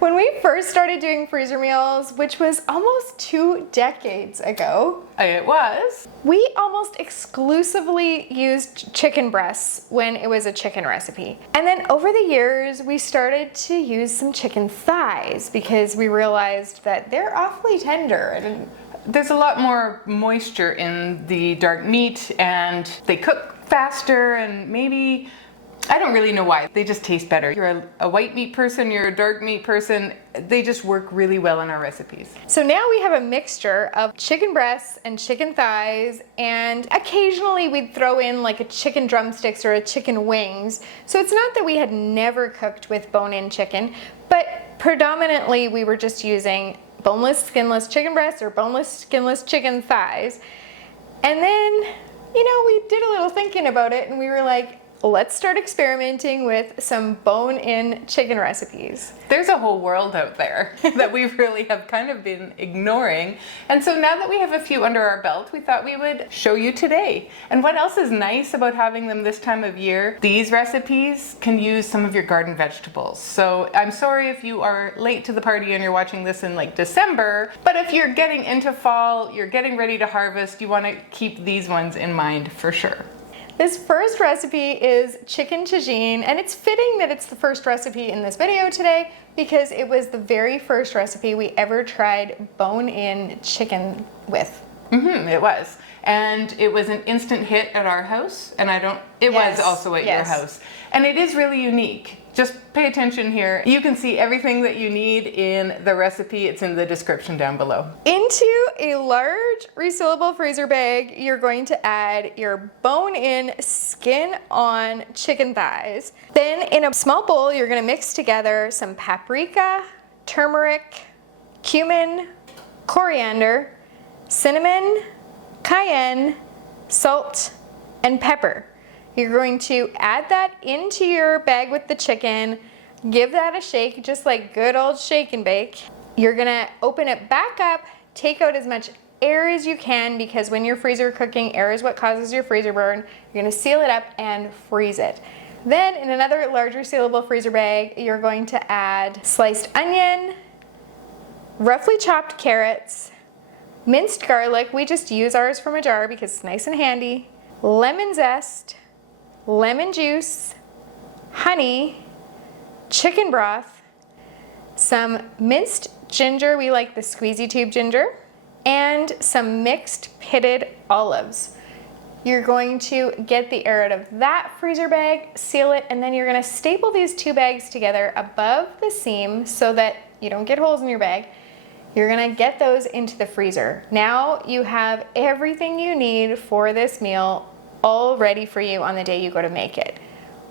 When we first started doing freezer meals, which was almost 2 decades ago, It was. we almost exclusively used chicken breasts when it was a chicken recipe. And then over the years, we started to use some chicken thighs because we realized that they're awfully tender. And There's a lot more moisture in the dark meat and they cook faster and maybe, I don't really know why, they just taste better. You're a white meat person, you're a dark meat person, they just work really well in our recipes. so now we have a mixture of chicken breasts and chicken thighs, and occasionally we'd throw in like a chicken drumsticks or a chicken wings. So it's not that we had never cooked with bone-in chicken, but predominantly we were just using boneless, skinless chicken breasts or boneless, skinless chicken thighs. And then, we did a little thinking about it and we were like, let's start experimenting with some bone-in chicken recipes. There's a whole world out there that we really have kind of been ignoring. And so now that we have a few under our belt, we thought we would show you today. And what else is nice about having them this time of year? These recipes can use some of your garden vegetables. So I'm sorry if you are late to the party and you're watching this in like December, but if you're getting into fall, you're getting ready to harvest, you want to keep these ones in mind for sure. This first recipe is chicken tagine, and it's fitting that it's the first recipe in this video today because it was the very first recipe we ever tried bone-in chicken with. It was. And it was an instant hit at our house, and it was also at your house. And it is really unique. Just pay attention here. You can see everything that you need in the recipe. It's in the description down below. Into a large resealable freezer bag, you're going to add your bone-in, skin-on chicken thighs. Then in a small bowl, you're gonna mix together some paprika, turmeric, cumin, coriander, cinnamon, cayenne, salt, and pepper. You're going to add that into your bag with the chicken, give that a shake, just like good old shake and bake. You're gonna open it back up, take out as much air as you can because when you're freezer cooking, air is what causes your freezer burn. You're gonna seal it up and freeze it. Then in another large resealable freezer bag, you're going to add sliced onion, roughly chopped carrots, minced garlic. We just use ours from a jar because it's nice and handy. Lemon zest, lemon juice, honey, chicken broth, some minced ginger, we like the squeezy tube ginger, and some mixed pitted olives. You're going to get the air out of that freezer bag, seal it, and then you're gonna staple these two bags together above the seam so that you don't get holes in your bag. You're gonna get those into the freezer. Now you have everything you need for this meal all ready for you on the day you go to make it.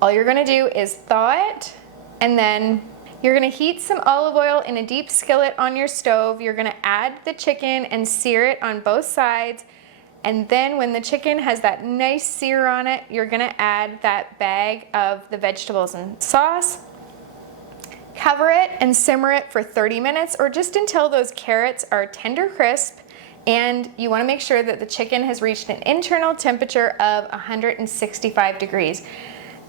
All you're gonna do is thaw it, and then you're gonna heat some olive oil in a deep skillet on your stove. You're gonna add the chicken and sear it on both sides. And then when the chicken has that nice sear on it, you're gonna add that bag of the vegetables and sauce. Cover it and simmer it for 30 minutes or just until those carrots are tender crisp. And you want to make sure that the chicken has reached an internal temperature of 165 degrees.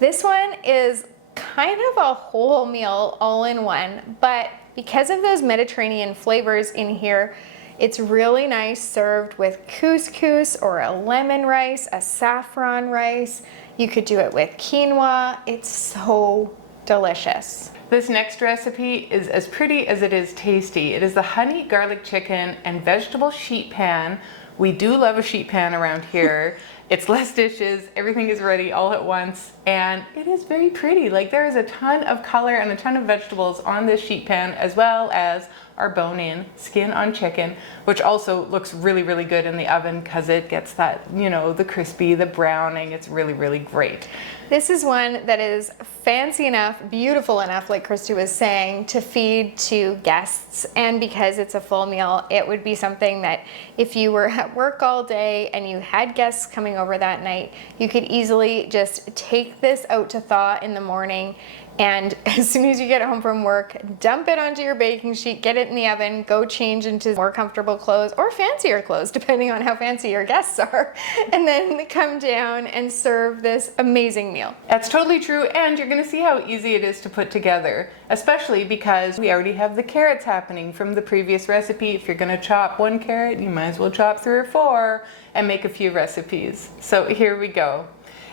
This one is kind of a whole meal all in one, but because of those Mediterranean flavors in here, it's really nice served with couscous or a lemon rice, a saffron rice. You could do it with quinoa. It's so delicious. This next recipe is as pretty as it is tasty. It is the honey garlic chicken and vegetable sheet pan. We do love a sheet pan around here. It's less dishes, everything is ready all at once, and it is very pretty. Like there is a ton of color and a ton of vegetables on this sheet pan, as well as our bone-in skin-on chicken, which also looks really, really good in the oven because it gets that, the crispy, the browning. It's really, really great. This is one that is fancy enough, beautiful enough, like Krista was saying, to feed to guests. And because it's a full meal, it would be something that if you were at work all day and you had guests coming over that night, you could easily just take this out to thaw in the morning And as soon as you get home from work, dump it onto your baking sheet, get it in the oven, go change into more comfortable clothes or fancier clothes, depending on how fancy your guests are, and then come down and serve this amazing meal. That's totally true, and you're gonna see how easy it is to put together, especially because we already have the carrots happening from the previous recipe. If you're gonna chop 1 carrot, you might as well chop 3 or 4 and make a few recipes. So here we go.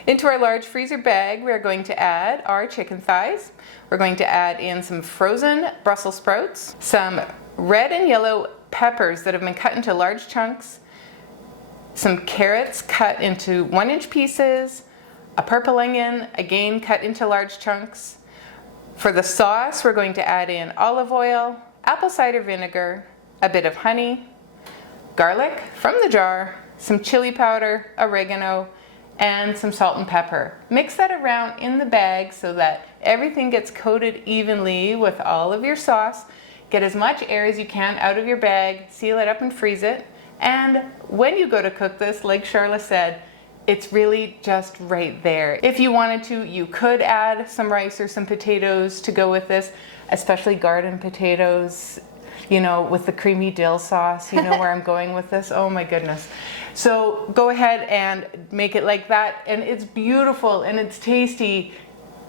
Into our large freezer bag, we're going to add our chicken thighs. We're going to add in some frozen Brussels sprouts, some red and yellow peppers that have been cut into large chunks, some carrots cut into 1-inch pieces, a purple onion, again cut into large chunks. For the sauce, we're going to add in olive oil, apple cider vinegar, a bit of honey, garlic from the jar, some chili powder, oregano, and some salt and pepper. Mix that around in the bag so that everything gets coated evenly with all of your sauce. Get as much air as you can out of your bag, seal it up and freeze it. And when you go to cook this, like Charla said, it's really just right there. If you wanted to, you could add some rice or some potatoes to go with this, especially garden potatoes, you know, with the creamy dill sauce. You know where I'm going with this? Oh my goodness. So go ahead and make it like that, and it's beautiful and it's tasty,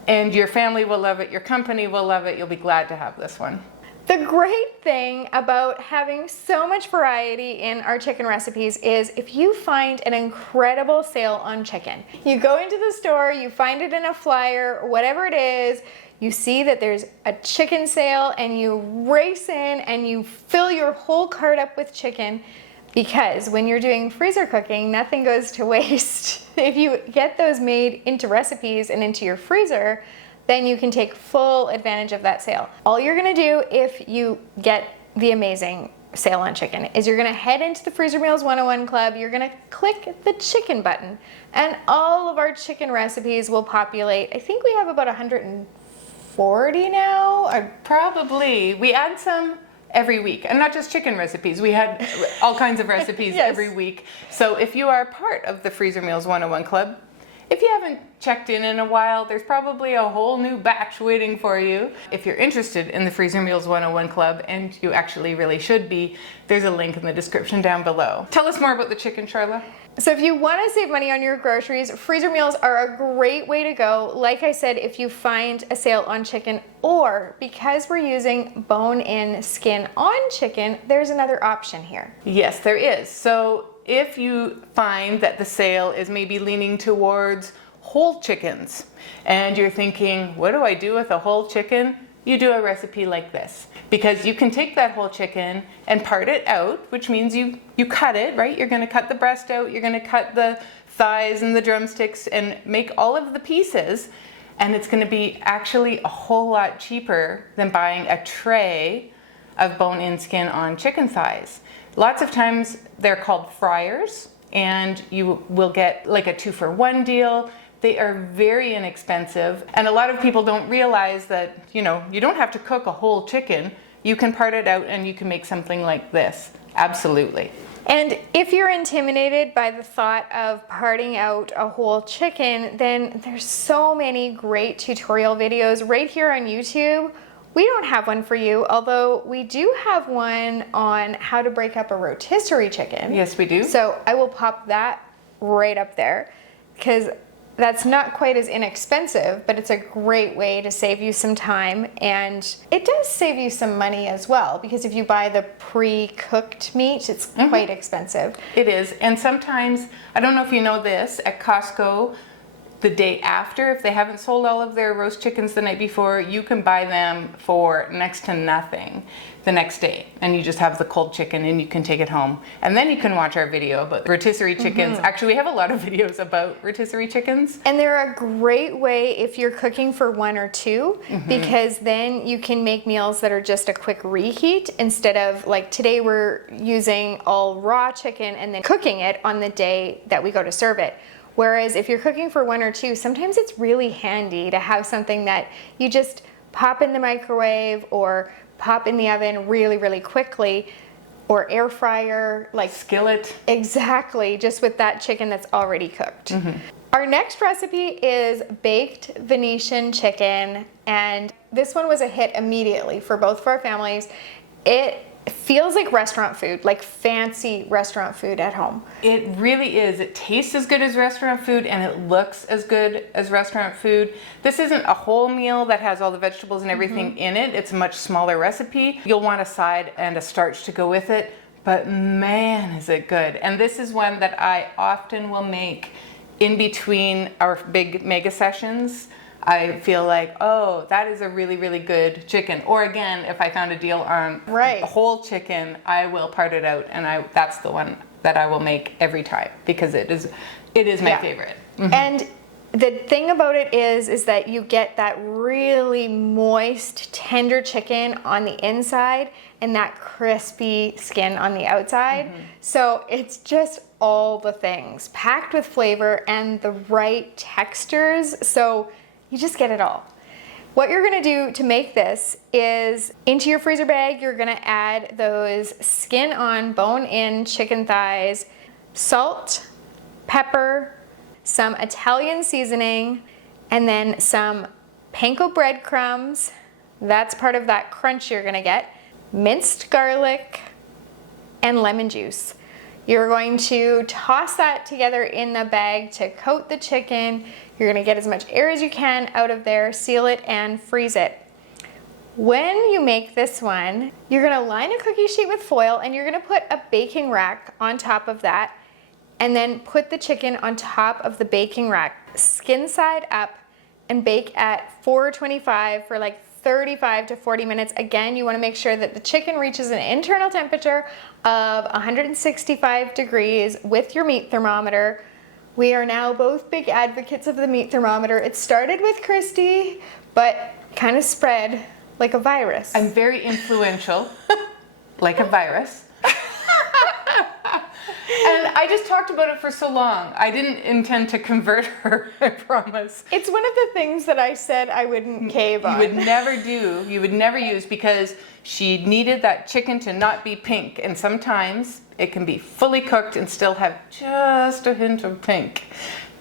and your family will love it, your company will love it. You'll be glad to have this one. The great thing about having so much variety in our chicken recipes is if you find an incredible sale on chicken, you go into the store, you find it in a flyer, whatever it is, you see that there's a chicken sale and you race in and you fill your whole cart up with chicken, because when you're doing freezer cooking, nothing goes to waste. If you get those made into recipes and into your freezer, then you can take full advantage of that sale. All you're gonna do if you get the amazing sale on chicken is you're gonna head into the Freezer Meals 101 Club, you're gonna click the chicken button, and all of our chicken recipes will populate. I think we have about 140 now. Probably. We add some every week, and not just chicken recipes. We had all kinds of recipes Yes. every week. So if you are part of the Freezer Meals 101 Club, if you haven't checked in a while, there's probably a whole new batch waiting for you. If you're interested in the Freezer Meals 101 Club, and you actually really should be, there's a link in the description down below. Tell us more about the chicken, Charla. So if you want to save money on your groceries, freezer meals are a great way to go. Like I said, if you find a sale on chicken, or because we're using bone-in skin-on chicken, there's another option here. Yes, there is. So if you find that the sale is maybe leaning towards whole chickens, and you're thinking, what do I do with a whole chicken? You do a recipe like this, because you can take that whole chicken and part it out, which means you cut it, right? You're gonna cut the breast out, you're gonna cut the thighs and the drumsticks and make all of the pieces, and it's gonna be actually a whole lot cheaper than buying a tray of bone-in skin-on chicken thighs. Lots of times they're called fryers, and you will get like a 2-for-1 deal. They are very inexpensive, and a lot of people don't realize that, you know, you don't have to cook a whole chicken. You can part it out and you can make something like this. Absolutely. And if you're intimidated by the thought of parting out a whole chicken, then there's so many great tutorial videos right here on YouTube. We don't have one for you, although we do have one on how to break up a rotisserie chicken. Yes, we do. So I will pop that right up there, because that's not quite as inexpensive, but it's a great way to save you some time, and it does save you some money as well, because if you buy the pre-cooked meat, it's quite expensive. It is, and sometimes, I don't know if you know this, at Costco, the day after, if they haven't sold all of their roast chickens the night before, you can buy them for next to nothing the next day, and you just have the cold chicken and you can take it home, and then you can watch our video about rotisserie chickens. Actually, we have a lot of videos about rotisserie chickens, and they're a great way if you're cooking for 1 or 2, because then you can make meals that are just a quick reheat, instead of like today we're using all raw chicken and then cooking it on the day that we go to serve it. Whereas if you're cooking for 1 or 2, sometimes it's really handy to have something that you just pop in the microwave or pop in the oven really, really quickly, or air fryer, like skillet. Exactly, just with that chicken that's already cooked. Our next recipe is baked Venetian chicken, and this one was a hit immediately for both of our families. It feels like restaurant food, like fancy restaurant food at home. It really is. It tastes as good as restaurant food and it looks as good as restaurant food. This isn't a whole meal that has all the vegetables and everything in it. It's a much smaller recipe. You'll want a side and a starch to go with it, but man, is it good. And this is one that I often will make in between our big mega sessions. I feel like, oh, that is a really, really good chicken. Or again, if I found a deal on a whole chicken, I will part it out, and that's the one that I will make every time because it is my favorite. And the thing about it is that you get that really moist, tender chicken on the inside and that crispy skin on the outside. So it's just all the things packed with flavor and the right textures. So you just get it all. What you're gonna do to make this is into your freezer bag, you're gonna add those skin on, bone in chicken thighs, salt, pepper, some Italian seasoning, and then some panko breadcrumbs. That's part of that crunch you're gonna get. Minced garlic and lemon juice. You're going to toss that together in the bag to coat the chicken. You're gonna get as much air as you can out of there, seal it and freeze it. When you make this one, you're gonna line a cookie sheet with foil and you're gonna put a baking rack on top of that and then put the chicken on top of the baking rack, skin side up, and bake at 425 for like 35 to 40 minutes. Again, you wanna make sure that the chicken reaches an internal temperature of 165 degrees with your meat thermometer. We are now both big advocates of the meat thermometer. It started with Christy, but kind of spread like a virus. I'm very influential, like a virus. And I just talked about it for so long. I didn't intend to convert her, I promise. It's one of the things that I said I wouldn't cave on. You would never do, you would never use, because she needed that chicken to not be pink. And sometimes it can be fully cooked and still have just a hint of pink.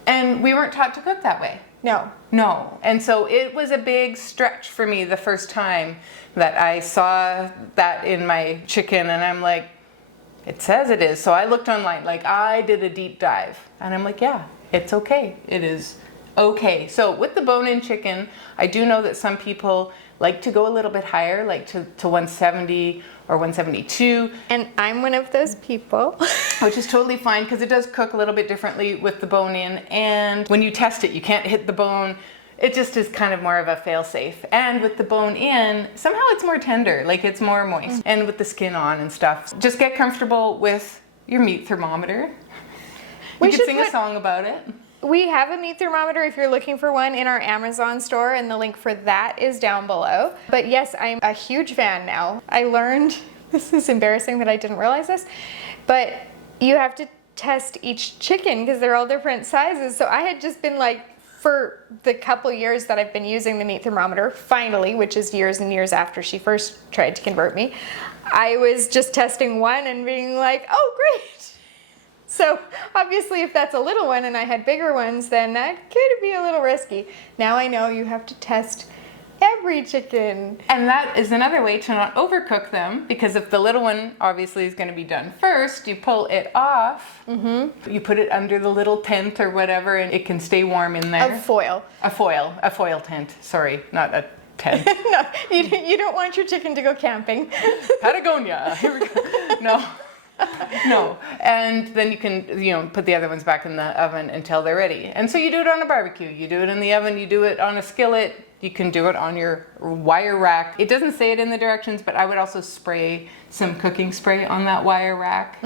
And we weren't taught to cook that way. No. And so it was a big stretch for me the first time that I saw that in my chicken, and I'm like, it says it is. So I looked online, like I did a deep dive, and I'm like, yeah, it's okay. It is okay. So with the bone-in chicken, I do know that some people like to go a little bit higher, like to 170 or 172. And I'm one of those people. Which is totally fine because it does cook a little bit differently with the bone-in. And when you test it, you can't hit the bone. It just is kind of more of a fail-safe. And with the bone-in, somehow it's more tender, like it's more moist. And with the skin on and stuff. Just get comfortable with your meat thermometer. You could sing a song about it. We have a meat thermometer if you're looking for one in our Amazon store, and the link for that is down below. But yes, I'm a huge fan now. I learned, this is embarrassing that I didn't realize this, but you have to test each chicken because they're all different sizes. So I had just been like, for the couple years that I've been using the meat thermometer, finally, which is years and years after she first tried to convert me, I was just testing one and being like, oh, great. So obviously if that's a little one and I had bigger ones, then that could be a little risky. Now I know you have to test every chicken. And that is another way to not overcook them, because if the little one obviously is going to be done first, you pull it off, you put it under the little tent or whatever, and it can stay warm in there. A foil tent. Sorry, not a tent. No, you don't want your chicken to go camping. Patagonia. Here we go. No. And then you can, put the other ones back in the oven until they're ready. And so you do it on a barbecue, you do it in the oven, you do it on a skillet, you can do it on your wire rack. It doesn't say it in the directions, but I would also spray some cooking spray on that wire rack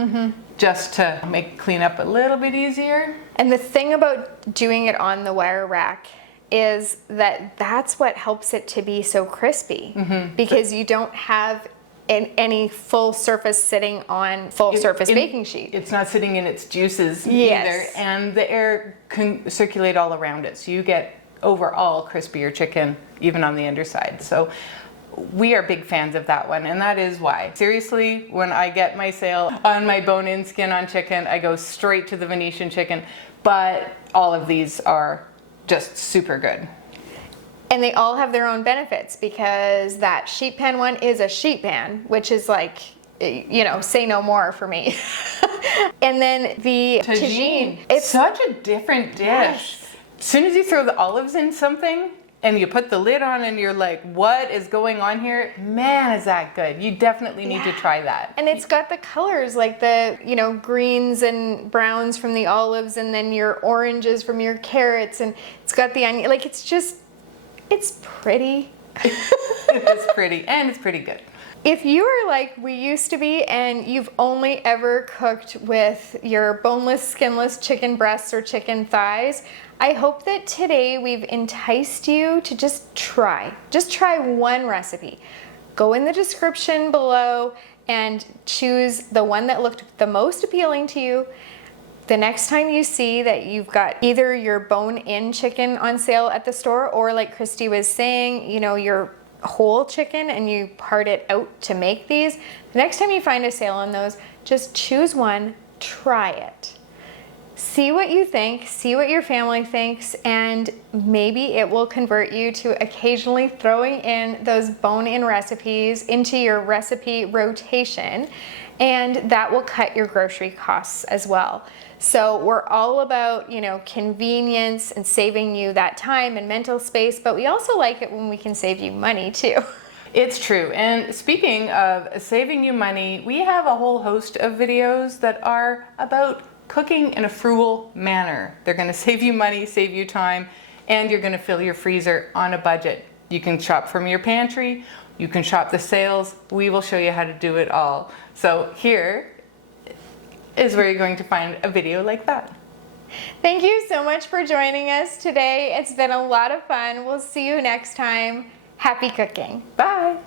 just to make cleanup a little bit easier. And the thing about doing it on the wire rack is that that's what helps it to be so crispy, because you don't have any full surface sitting on full surface baking sheet. It's not sitting in its juices either, and the air can circulate all around it, so you get overall crispier chicken even on the underside. So we are big fans of that one, and that is why. Seriously, when I get my sale on my bone-in skin on chicken, I go straight to the Venetian chicken. but all of these are just super good. And they all have their own benefits, because that sheet pan one is a sheet pan, which is like, you know, say no more for me. And then the Tagine. It's such a different dish. Yes. As soon as you throw the olives in something and you put the lid on and you're like, what is going on here? Man, is that good. You definitely need to try that. And it's got the colors, like the, you know, greens and browns from the olives, and then your oranges from your carrots, and it's got the onion. Like, it's just, it's pretty. It is pretty, and it's pretty good. If you are like we used to be and you've only ever cooked with your boneless, skinless chicken breasts or chicken thighs, I hope that today we've enticed you to just try one recipe. Go in the description below and choose the one that looked the most appealing to you. The next time you see that you've got either your bone-in chicken on sale at the store, or like Christy was saying, you know, your whole chicken and you part it out to make these, the next time you find a sale on those, just choose one, try it. See what you think, see what your family thinks, and maybe it will convert you to occasionally throwing in those bone-in recipes into your recipe rotation, and that will cut your grocery costs as well. So we're all about, you know, convenience and saving you that time and mental space, but we also like it when we can save you money too. It's true. And speaking of saving you money, we have a whole host of videos that are about cooking in a frugal manner. They're going to save you money, save you time, and you're going to fill your freezer on a budget. You can shop from your pantry, you can shop the sales. We will show you how to do it all. So here is where you're going to find a video like that. Thank you so much for joining us today. It's been a lot of fun. We'll see you next time. Happy cooking. Bye.